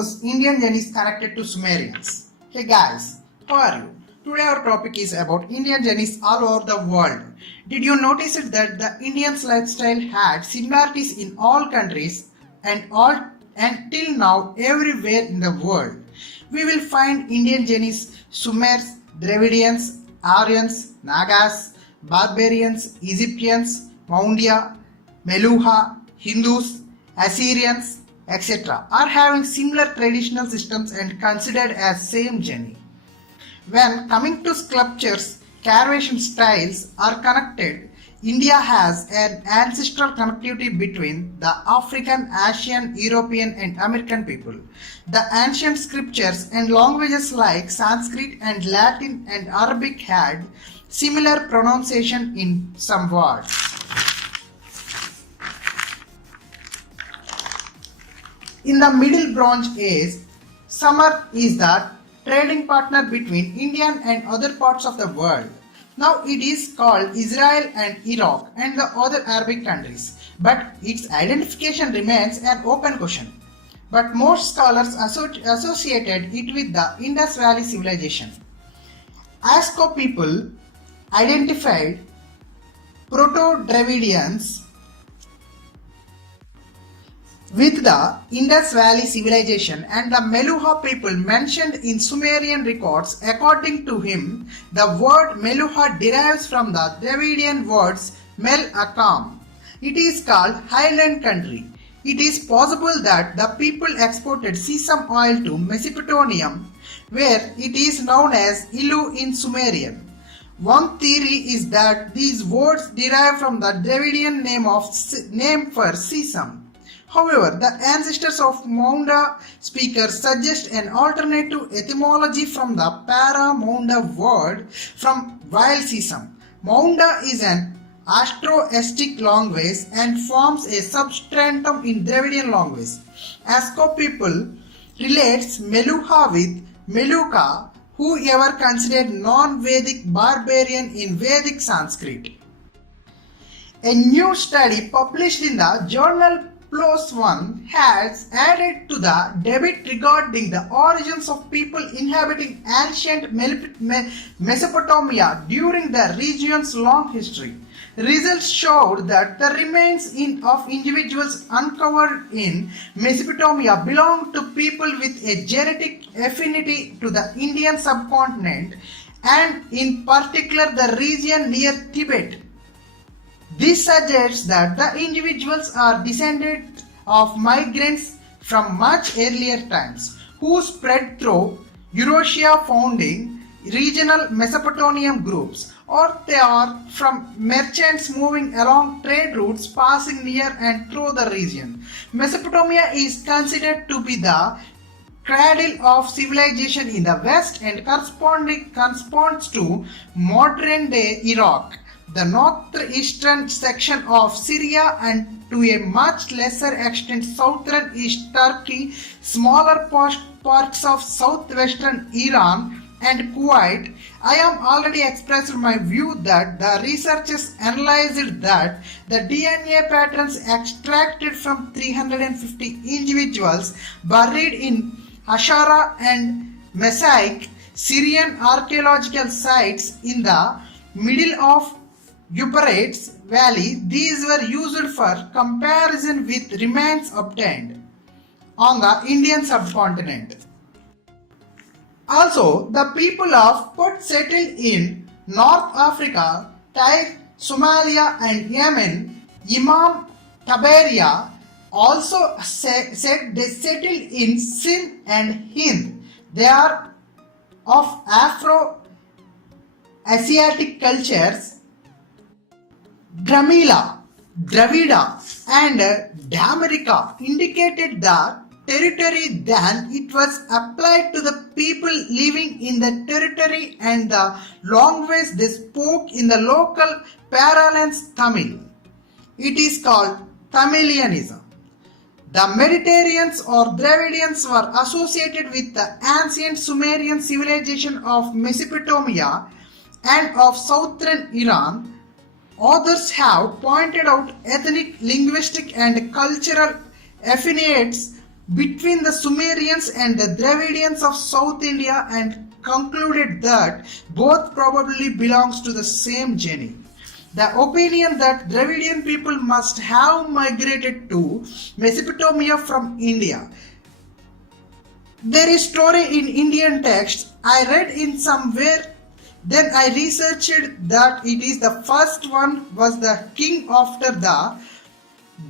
was Indian Jainis connected to Sumerians? Hey guys, how are you? Today our topic is about Indian Jainis all over the world. Did you notice it that the Indians lifestyle had similarities in all countries and till now everywhere in the world? We will find Indian Jainis, Sumers, Dravidians, Aryans, Nagas, Barbarians, Egyptians, Maurya, Meluha, Hindus, Assyrians, etc. are having similar traditional systems and considered as same Jaini. When coming to sculptures, carvation styles are connected. India has an ancestral connectivity between the African, Asian, European and American people. The ancient scriptures and languages like Sanskrit and Latin and Arabic had similar pronunciation in some words. In the Middle Bronze Age, Sumer is the trading partner between India and other parts of the world. Now it is called Israel and Iraq and the other Arabic countries, but its identification remains an open question. But most scholars associated it with the Indus Valley civilization. Asco people identified Proto-Dravidians with the Indus Valley civilization and the Meluha people mentioned in Sumerian records. According to him, the word Meluha derives from the Dravidian words Mel-Akam. It is called highland country. It is possible that the people exported sesame oil to Mesopotamia, where it is known as Ilu in Sumerian. One theory is that these words derive from the Dravidian name for sesame. However, the ancestors of Maurya speakers suggest an alternative etymology from the Para-Maurya word from wild sesame. Maurya is an Austro-Estic language and forms a substratum in Dravidian language. Asco people relates Meluha with Meluka, whoever considered non-Vedic barbarian in Vedic Sanskrit. A new study published in the journal PLOS ONE has added to the debate regarding the origins of people inhabiting ancient Mesopotamia during the region's long history. Results showed that the remains of individuals uncovered in Mesopotamia belonged to people with a genetic affinity to the Indian subcontinent and in particular the region near Tibet. This suggests that the individuals are descendants of migrants from much earlier times who spread through Eurasia, founding regional Mesopotamian groups, or they are from merchants moving along trade routes passing near and through the region. Mesopotamia is considered to be the cradle of civilization in the West and corresponds to modern-day Iraq, the northeastern section of Syria and to a much lesser extent southern East Turkey, smaller parts of southwestern Iran and Kuwait. I am already expressed my view that the researchers analyzed that the DNA patterns extracted from 350 individuals buried in Ashara and Mosaic Syrian archaeological sites in the middle of Euphrates Valley. These were used for comparison with remains obtained on the Indian subcontinent. Also, the people of Put settled in North Africa, Tyre, Somalia and Yemen. Imam Tabaria also said they settled in Sindh and Hind. They are of Afro-Asiatic cultures. Dramila, Dravida and Damarica indicated the territory then it was applied to the people living in the territory and the language they spoke in the local parlance Tamil. It is called Tamilianism. The Mediterraneans or Dravidians were associated with the ancient Sumerian civilization of Mesopotamia and of southern Iran. Authors have pointed out ethnic, linguistic and cultural affinities between the Sumerians and the Dravidians of South India and concluded that both probably belongs to the same gene. The opinion that Dravidian people must have migrated to Mesopotamia from India. There is story in Indian texts I read in somewhere. Then I researched that it is the first one was the king after the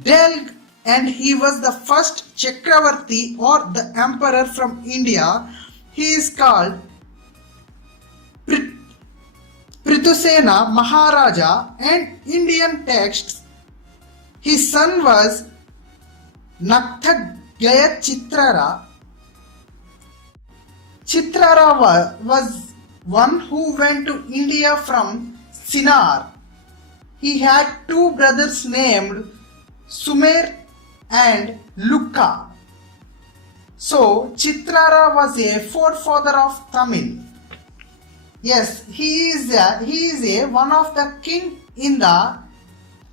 Delg, and he was the first Chakravarti or the emperor from India. He is called Prithusena Maharaja, and Indian texts his son was Naktagaya Chitrara. Chitrara was one who went to India from Sinnar. He had two brothers named Sumer and Luka. So Chitrara was a forefather of Tamil. Yes, he is one of the king in the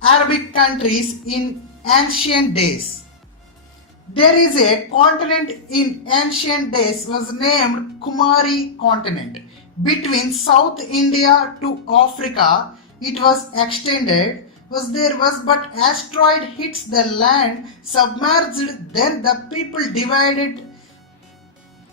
Arabic countries in ancient days. There is a continent in ancient days was named Kumari continent. Between South India to Africa, it was extended. But asteroid hits the land, submerged. Then the people divided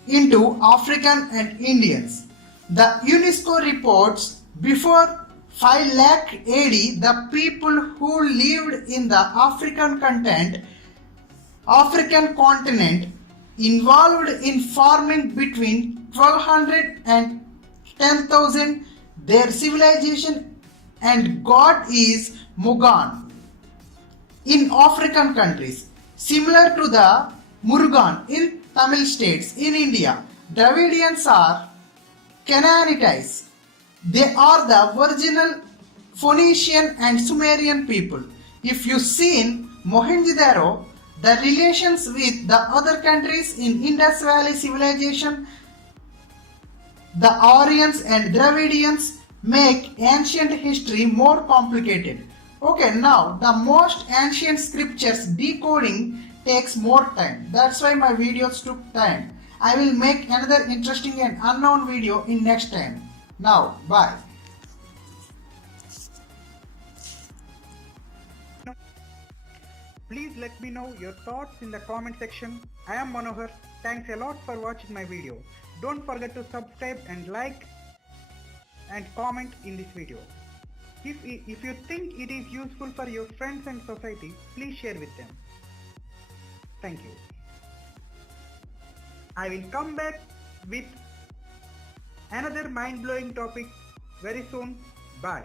into African and Indians. The UNESCO reports before 5 lakh AD, the people who lived in the African continent involved in farming between 1200 and 10,000. Their civilization and god is Mugan in African countries, similar to the Murugan in Tamil states in India. Dravidians are Canaanites. They are the original Phoenician and Sumerian people. If you seen Mohenjo-daro, the relations with the other countries in Indus Valley civilization, the Aryans and Dravidians make ancient history more complicated. Okay, now the most ancient scriptures decoding takes more time. That's why my videos took time. I will make another interesting and unknown video in next time. Now, bye. Please let me know your thoughts in the comment section. I am Manohar. Thanks a lot for watching my video. Don't forget to subscribe and like and comment in this video. If you think it is useful for your friends and society, please share with them. Thank you. I will come back with another mind-blowing topic very soon. Bye.